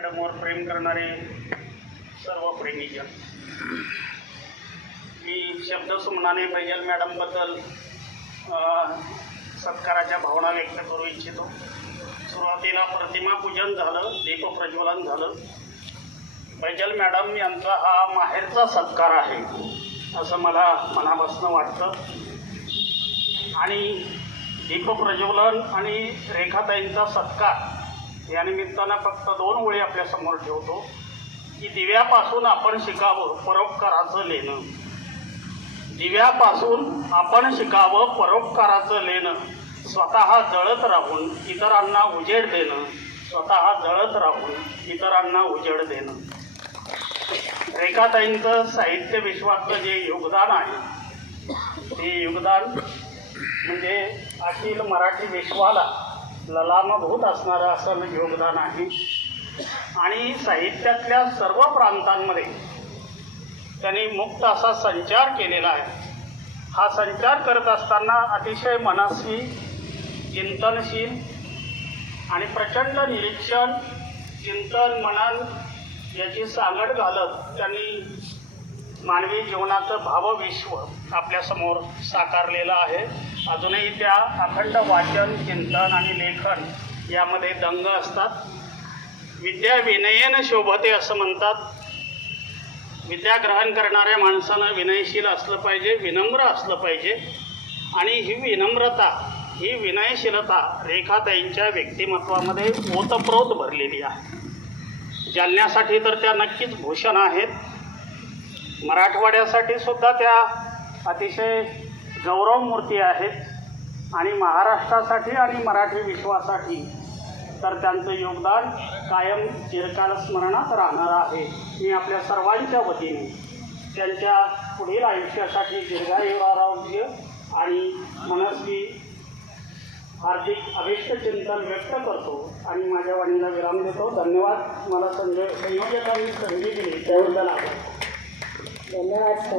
मॅडमवर प्रेम करणारे सर्व प्रेमीजन मी शब्दसुमनाने बैजल मॅडमबद्दल सत्काराच्या भावना व्यक्त करू इच्छितो. सुरुवातीला प्रतिमा पूजन झालं दीपप्रज्वलन झालं. बैजल मॅडम यांचा हा माहेरचा सत्कार आहे असं मला मनापासून वाटतं. आणि दीपप्रज्वलन आणि रेखाताईंचा सत्कार या निमित्तानं फक्त दोन ओळी आपल्यासमोर ठेवतो. की दिव्यापासून आपण शिकावं परोपकाराचं लेणं. दिव्यापासून आपण शिकावं परोपकाराचं लेणं. स्वतः जळत राहून इतरांना उजेड देणं. स्वतः जळत राहून इतरांना उजेड देणं. रेखाताईंचं साहित्य विश्वातलं जे योगदान आहे ते योगदान म्हणजे अखिल मराठी विश्वाला ललामभूत असणारं असं योगदान आहे. आणि साहित्यातल्या सर्व प्रांतांमध्ये त्यांनी मुक्त असा संचार केलेला आहे. हा संचार करत असताना अतिशय मनस्वी चिंतनशील आणि प्रचंड निरीक्षण चिंतन मनन याची सांगड घालत त्यांनी मानवी जीवनाचं भावविश्व आपल्यासमोर साकारलेलं आहे. अजूनही त्या अखंड वाचन चिंतन आणि लेखन यामध्ये दंग असतात. विद्या विनयेनं शोभते असं म्हणतात. विद्या ग्रहण करणाऱ्या माणसानं विनयशील असलं पाहिजे विनम्र असलं पाहिजे. आणि ही विनम्रता ही विनयशीलता रेखाताईंच्या व्यक्तिमत्वामध्ये ओतप्रोत भरलेली आहे. जालन्यासाठी तर त्या नक्कीच भूषण आहेत. मराठवाड्यासाठी सुद्धा त्या अतिशय गौरवमूर्ती आहेत. आणि महाराष्ट्रासाठी आणि मराठी विश्वासाठी तर त्यांचं योगदान कायम चिरकाल स्मरणात राहणार आहे. मी आपल्या सर्वांच्या वतीने त्यांच्या पुढील आयुष्यासाठी दीर्घायुरारोग्य आणि मनस्वी हार्दिक अभिष्ट चिंतन व्यक्त करतो आणि माझ्या वाणीला विराम देतो. धन्यवाद. मला संजय संयोजकांनी संधी दिली. त्याबद्दल आभार. धन्यवाद सर